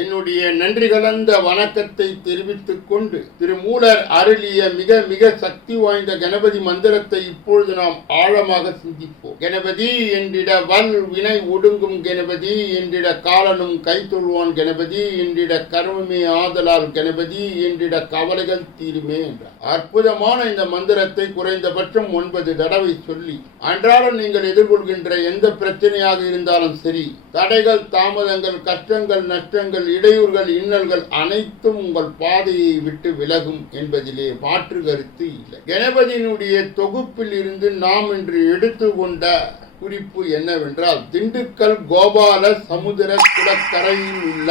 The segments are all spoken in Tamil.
என்னுடைய நன்றி கலந்த வணக்கத்தை தெரிவித்துக் கொண்டு திருமூலர் அருளிய மிக மிக சக்தி வாய்ந்த கணபதி மந்திரத்தை இப்பொழுது நாம் ஆழமாக சிந்திப்போம். கணபதி என்றிட வல் வினை ஒடுங்கும் கணபதி என்றிட காலனும் கை தொழுவான் கணபதி என்றிட கர்மமே ஆதலால் கணபதி என்றிட கவலைகள் தீருமே என்றார். அற்புதமான இந்த மந்திரத்தை குறைந்தபட்சம் ஒன்பது தடவை சொல்லி அன்றாடம் நீங்கள் எதிர்கொள்கின்ற எந்த பிரச்சனையாக இருந்தாலும் சரி தடைகள் தாமதங்கள் கஷ்டங்கள் நஷ்டங்கள் இடையூறுகள் இன்னல்கள் அனைத்தும் உங்கள் பாதையை விட்டு விலகும் என்பதிலே மாற்று கருத்து இல்லை. கணபதியினுடைய தொகுப்பில் இருந்து நாம் இன்று எடுத்துக்கொண்ட குறிப்பு என்னவென்றால் திண்டுக்கல் கோபால சமுதிர குளக்கரையில் உள்ள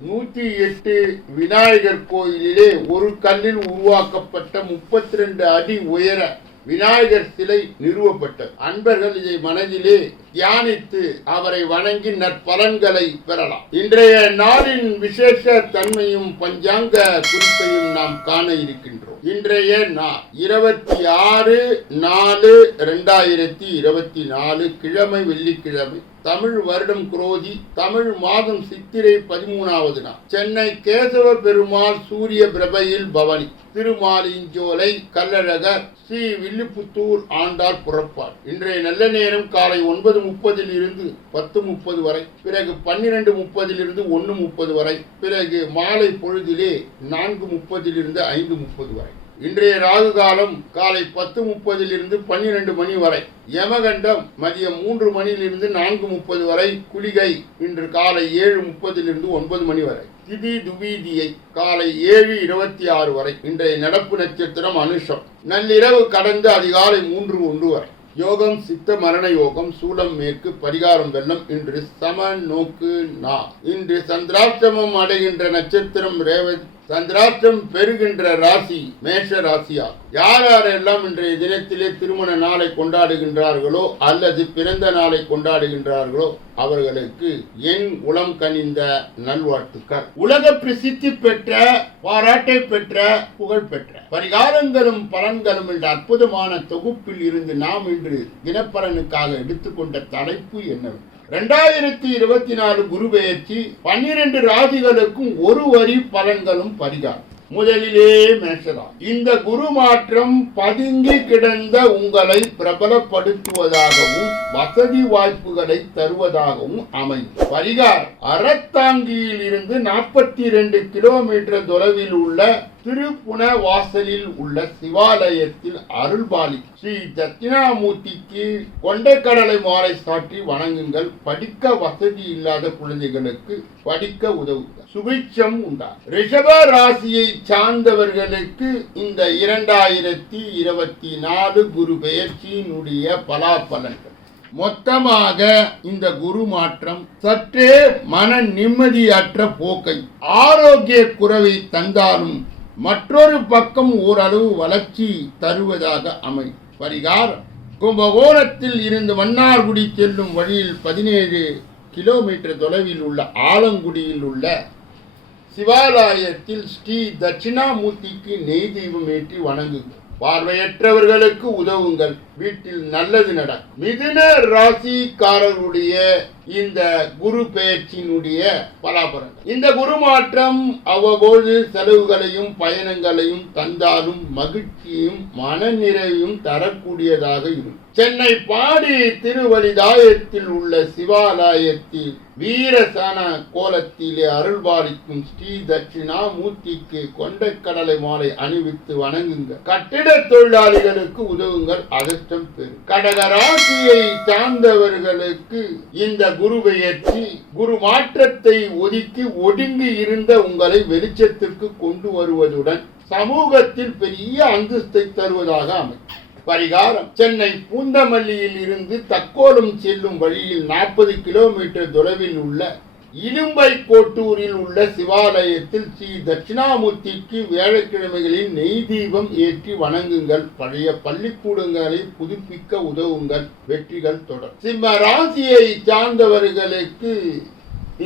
நூற்றி எட்டு விநாயகர் கோயிலிலே ஒரு கல்லில் உருவாக்கப்பட்ட முப்பத்தி ரெண்டு அடி உயர விநாயகர் சிலை நிறுவப்பட்டது. அன்பர்கள் இதை மனதிலே தியானித்து அவரை வணங்கி நற்பலன்களை பெறலாம். இன்றைய நாளின் விசேஷ தன்மையும் பஞ்சாங்க குறிப்பையும் நாம் காண இருக்கின்றோம். இன்றைய நாள் இருபத்தி ஆறு நாலு ரெண்டாயிரத்தி இருபத்தி நாலு கிழமை வெள்ளிக்கிழமை. தமிழ் வருடம் குரோதி தமிழ் மாதம் சித்திரை பதிமூணாவது நாள். சென்னை கேசவ பெருமாள் சூரிய பிரபையில் பவனி. திருமாலிஞ்சோலை கல்லழகர் ஸ்ரீ வில்லிபுத்தூர் ஆண்டாள் புறப்பார் இன்றைய நல்ல நேரம் காலை ஒன்பது முப்பதில் இருந்து பத்து முப்பது வரை பிறகு பன்னிரெண்டு முப்பதிலிருந்து ஒன்று முப்பது வரை பிறகு மாலை பொழுதிலே நான்கு முப்பதிலிருந்து ஐந்து முப்பது வரை. இன்றைய ராகு காலம் காலை பத்து முப்பதிலிருந்து பன்னிரண்டு மணி வரை. யமகண்டம் மதியம் மூன்று மணியிலிருந்து நான்கு முப்பது வரை. குளிகை இன்று காலை ஏழு முப்பதிலிருந்து ஒன்பது மணி வரை. திதி துவீதியை காலை ஏழு இருபத்தி ஆறு வரை. இன்றைய நடப்பு நட்சத்திரம் அனுஷம். நள்ளிரவு கடந்து அதிகாலை மூன்று ஒன்று வரை. யோகம் சித்த மரண யோகம் சூலம் மேற்கு பரிகாரம் வெள்ளம். இன்று சம நோக்கு நா. இன்று சந்திராஷ்டமம் அடைகின்ற நட்சத்திரம் ரேவதி சந்திராஷ்டம் பெறுகின்ற ராசி மேஷ ராசியா? யார் யாரெல்லாம் இன்றைய தினத்திலே திருமண நாளை கொண்டாடுகின்றார்களோ அல்லது பிறந்த நாளை கொண்டாடுகின்றார்களோ அவர்களுக்கு என் உளம் கனிந்த நல்வாழ்த்துக்கள். உலக பிரசித்தி பெற்ற பாராட்டை பெற்ற புகழ் பெற்ற. பரிகாரங்களும் பலன்களும் என்ற அற்புதமான தொகுப்பில் இருந்து நாம் இன்று தினப்பலனுக்காக எடுத்துக்கொண்ட தலைப்பு என்னவென்றால் ரெண்டாயிரத்தி இருபத்தி நாலு குரு பெயர்ச்சி பன்னிரண்டு ராசிகளுக்கும் ஒரு வரி பலன்களும் பரிகாரம். முதலிலே மேஷரா. இந்த குரு மாற்றம் பதுங்கி கிடந்த உங்களை பிரபலப்படுத்துவதாகவும் வசதி வாய்ப்புகளை தருவதாகவும் அமையும். பரிகாரம். அறத்தாங்கியில் இருந்து நாற்பத்தி ரெண்டு கிலோமீட்டர் தொலைவில் உள்ள திருப்புன வாசலில் உள்ள சிவாலயத்தில் அருள்பாலி ஸ்ரீ தட்சிணாமூர்த்திக்கு கொண்டைக்கடலை மாலை சாற்றி வணங்குங்கள். படிக்க வசதி இல்லாத குழந்தைகளுக்கு படிக்க உதவுங்கள். சுபிட்சம் உண்டா? ரிஷப ராசியை சார்ந்தவர்களுக்கு இந்த இரண்டாயிரத்தி இருபத்தி நாலு குரு பெயர்ச்சியினுடைய பலாபலன்கள் மொத்தமாக இந்த குரு மாற்றம் சற்றே மன நிம்மதியற்ற போக்கை ஆரோக்கிய குறைவை தந்தாலும் மற்றொரு பக்கம் ஓரளவு வளர்ச்சி தருவதாக அமை பரிகாரம். கும்பகோணத்தில் இருந்து மன்னார்குடி செல்லும் வழியில் பதினேழு கிலோமீட்டர் தொலைவில் உள்ள ஆலங்குடியில் உள்ள சிவாலயத்தில் ஸ்ரீ தட்சிணாமூர்த்திக்கு நெய் தெய்வம் ஏற்றி வணங்குங்கள் பார்வையற்றவர்களுக்கு உதவுங்கள். வீட்டில் நல்லது நடக்கும். மிதுன ராசிக்காரருடைய இந்த குரு பெயர்ச்சியினுடைய பலாபலன் இந்த குரு மாற்றம் அவ்வப்போது செலவுகளையும் பயணங்களையும் தந்தாலும் மகிழ்ச்சியும் மனநிறைவையும் தரக்கூடியதாக இருக்கும். சென்னை பாடி திருவலிதாயத்தில் உள்ள சிவாலயத்தில் வீரசன கோலத்திலே அருள்பாலிக்கும் ஸ்ரீ தட்சிணா மூர்த்திக்கு கொண்டைக்கடலை மாலை அணிவித்து வணங்குங்க. கட்டிட தொழிலாளிகளுக்கு உதவுங்கள். அதிர்ஷ்டம் பெறும் கடகராசியை சார்ந்தவர்களுக்கு இந்த குருவையற்றி குரு மாற்றத்தை ஒதுக்கி ஒடுங்கி இருந்த உங்களை வெளிச்சத்திற்கு கொண்டு வருவதுடன் சமூகத்தில் பெரிய அந்தஸ்தை தருவதாக அமையும். பரிகாரம். சென்னை பூந்தமல்லியில் இருந்து தக்கோலம் செல்லும் வழியில் நாற்பது கிலோமீட்டர் தொலைவில் உள்ள இலும்பை கோட்டூரில் உள்ள சிவாலயத்தில் ஸ்ரீ தட்சிணாமூர்த்திக்கு வியாழக்கிழமைகளில் நெய் தீபம் ஏற்றி வணங்குங்கள். பழைய பள்ளிக்கூடங்களை புதுப்பிக்க உதவுங்கள். வெற்றிகள் தொடர். சிம்ம ராசியை சார்ந்தவர்களுக்கு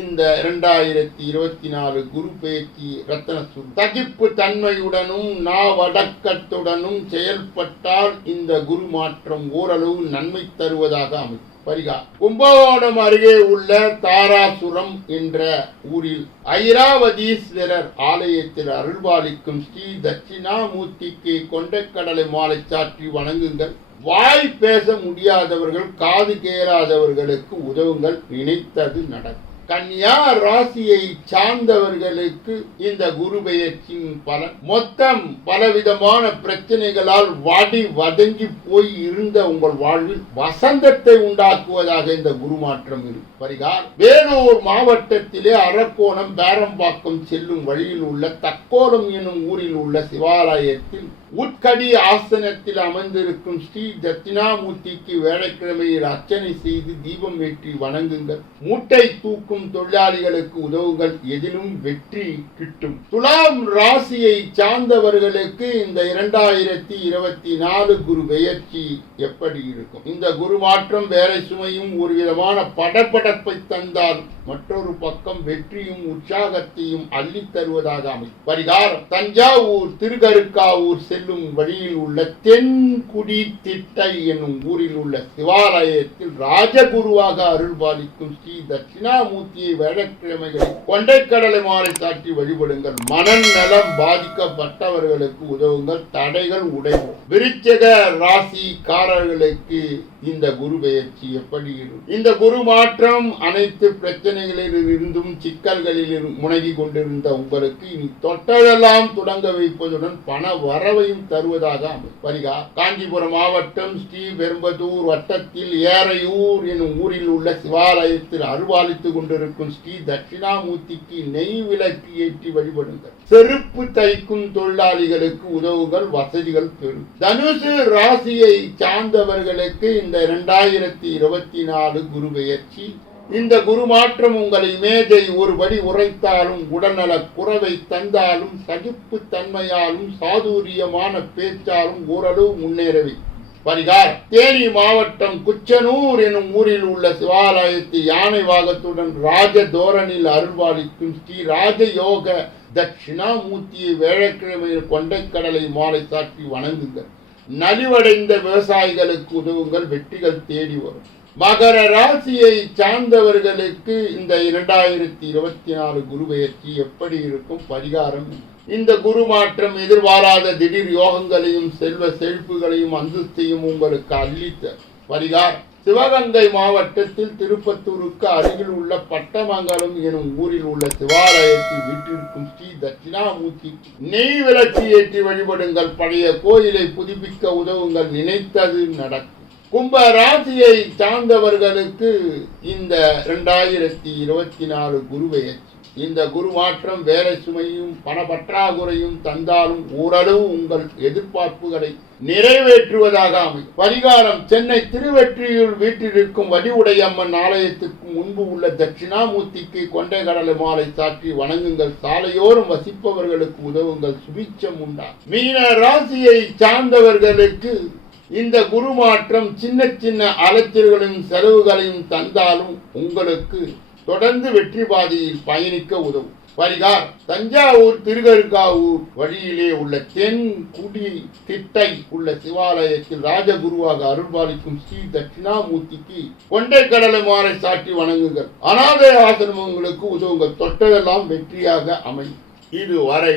இந்த இரண்டாயிரத்தி இருபத்தி நாலு குரு பெயர்ச்சி ரத்தன தகிப்பு தன்மையுடனும் நாவடக்கத்துடனும் செயல்பட்டால் இந்த குரு மாற்றம் ஓரளவு நன்மை தருவதாக அமைக்கும் பரிகா கும்பகோணம் அருகே உள்ள தாராசுரம் என்ற ஊரில் ஐராவதீஸ்வரர் ஆலயத்தில் அருள்பாலிக்கும் ஸ்ரீ தட்சிணாமூர்த்திக்கு கொண்டைக்கடலை மாலை சாற்றி வணங்குங்கள். வாய் பேச முடியாதவர்கள் காது கேளாதவர்களுக்கு உதவுங்கள். நினைத்தது நடக்கும். கன்னியா ராசியை சார்ந்தவர்களுக்கு இந்த குரு பெயர்ச்சியின் பலன். மொத்தம் பலவிதமான பிரச்சனைகளால் வாடி வதங்கி போய் இருந்த உங்கள் வாழ்வில் வசந்தத்தை உண்டாக்குவதாக இந்த குரு மாற்றம் இருக்கு பரிகார். வேலூர் மாவட்டத்திலே அரக்கோணம் பேரம்பாக்கம் செல்லும் வழியில் உள்ள தக்கோலம் எனும் ஊரில் உள்ள சிவாலயத்தில் உட்கடி ஆசனத்தில் அமர்ந்திருக்கும் ஸ்ரீ தட்சிணாமூர்த்திக்கு வேலைக்கிழமையில் அர்ச்சனை செய்து தீபம் ஏற்றி வணங்குங்கள். மூட்டை தூக்கும் தொழிலாளிகளுக்கு உதவுங்கள். எதிலும் வெற்றி கிட்டும். துலாம் ராசியை சார்ந்தவர்களுக்கு இந்த இரண்டாயிரத்தி இருபத்தி நாலு குரு பெயர்ச்சி எப்படி இருக்கும்? இந்த குரு மாற்றம் வேலை சுமையும் ஒரு விதமான படப்படப்பை தந்தால் மற்றொரு பக்கம் வெற்றியும் உற்சாகத்தையும் அள்ளித் தருவதாக அமையும். பரிகாரம். தஞ்சாவூர் திருகருக்காவூர் செல்லும் வழியில் உள்ள தென்குடி திட்டை என்னும் ஊரில் உள்ள சிவாலயத்தில் ராஜகுருவாக அருள் பாதிக்கும் ஸ்ரீ தட்சிணாமூர்த்தியை வேழக்கிழமைகளில் கொண்டைக்கடலை மாலை சாற்றி வழிபடுங்கள். மனநலம் பாதிக்கப்பட்டவர்களுக்கு உதவுங்கள். தடைகள் உடையும் விருச்சக ராசிக்காரர்களுக்கு இந்த குரு பெயர்ச்சி எப்படி இருக்கும்? இந்த குரு மாற்றம் அனைத்து பிரச்சனைகளில் இருந்தும் சிக்கல்களில் இரு- முனகி கொண்டிருந்த உங்களுக்கு இனி தொட்டதெல்லாம் தொடங்க வைப்பதுடன் பண வரவை வரவையும் தருவதாக அமையும். பரிகா காஞ்சிபுரம் மாவட்டம் ஸ்ரீ பெரும்பதூர் வட்டத்தில் ஏறையூர் எனும் ஊரில் உள்ள சிவாலயத்தில் அருள்பாலித்துக் கொண்டிருக்கும் ஸ்ரீ தட்சிணாமூர்த்திக்கு நெய் விளக்கு ஏற்றி வழிபடுங்கள். செருப்பு தைக்கும் தொழிலாளிகளுக்கு உதவுகள் வசதிகள் பெறும். தனுசு ராசியை சார்ந்தவர்களுக்கு இந்த இரண்டாயிரத்தி இருபத்தி நாலு குரு பெயர்ச்சி இந்த குருமாற்றம் உங்களை உங்கள் இமேஜை ஒருபடி உரைத்தாலும் உடல்நல குறைவை தந்தாலும் சகிப்பு தன்மையாலும் சாதுரியமான பேச்சாலும் ஓரளவு முன்னேறவை. பரிகார் தேனி மாவட்டம் குச்சனூர் எனும் ஊரில் உள்ள சிவாலயத்தில் யானை வாகத்துடன் ராஜ தோரணில் அருள்பாலிக்கும் ஸ்ரீ ராஜயோக தட்சிணாமூர்த்தியை வேழக்கிழமையில் கொண்டைக்கடலை மாலை சாற்றி வணங்குங்கள். நலிவடைந்த விவசாயிகளுக்கு உதவுங்கள் வெற்றிகள் தேடி வரும். மகர ராசியை சார்ந்தவர்களுக்கு இந்த இரண்டாயிரத்தி இருபத்தி நாலு குரு பெயர்ச்சி எப்படி இருக்கும்? பரிகாரம். இந்த குரு மாற்றம் எதிர்பாராத திடீர் யோகங்களையும் செல்வ செழிப்புகளையும் அந்தஸ்தையும் உங்களுக்கு அள்ளித்த பரிகாரம். சிவகங்கை மாவட்டத்தில் திருப்பத்தூருக்கு அருகில் உள்ள பட்டமங்கலம் எனும் ஊரில் உள்ள சிவாலயத்தில் வீட்டிற்கும் ஸ்ரீ தட்சிணாமூர்த்தி நெய் விளக்கு ஏற்றி வழிபடுங்கள். பழைய கோயிலை புதுப்பிக்க உதவுங்கள். நினைத்தது நடக்கும். கும்ப ராசியை சார்ந்தவர்களுக்கு இந்த ரெண்டாயிரத்தி இருபத்தி நாலு குரு இந்த குருமாற்றம் வேலை சுமையும் பண பற்றாக்குறையும் தந்தாலும் ஓரளவு உங்கள் எதிர்பார்ப்புகளை நிறைவேற்றுவதாக அமையும். பரிகாரம் சென்னை திருவெற்றியூர் வீட்டிலிருக்கும் வடிவுடையம்மன் ஆலயத்துக்கு முன்பு உள்ள தட்சிணாமூர்த்திக்கு கொண்டை கடலை மாலை சாற்றி வணங்குங்கள். சாலையோரம் வசிப்பவர்களுக்கு உதவுங்கள். சுபிச்சம் உண்டா மீன ராசியை சார்ந்தவர்களுக்கு இந்த குருமாற்றம் சின்ன சின்ன அலைச்சல்களையும் செலவுகளையும் தந்தாலும் உங்களுக்கு தொடர்ந்து வெற்றி பாதையில் பயணிக்க உதவும். பரிகார் தஞ்சாவூர் திருகருக்காவூர் வழியிலே உள்ள தென் குடி திட்டை உள்ள சிவாலயத்தில் ராஜகுருவாக அருள்பாலிக்கும் ஸ்ரீ தட்சிணாமூர்த்திக்கு கொண்டை கடலை மாலை சாற்றி வணங்குங்கள். அனாதை ஆசிரமங்களுக்கு உதவுங்கள். தொட்டதெல்லாம் வெற்றியாக அமையும். இதுவரை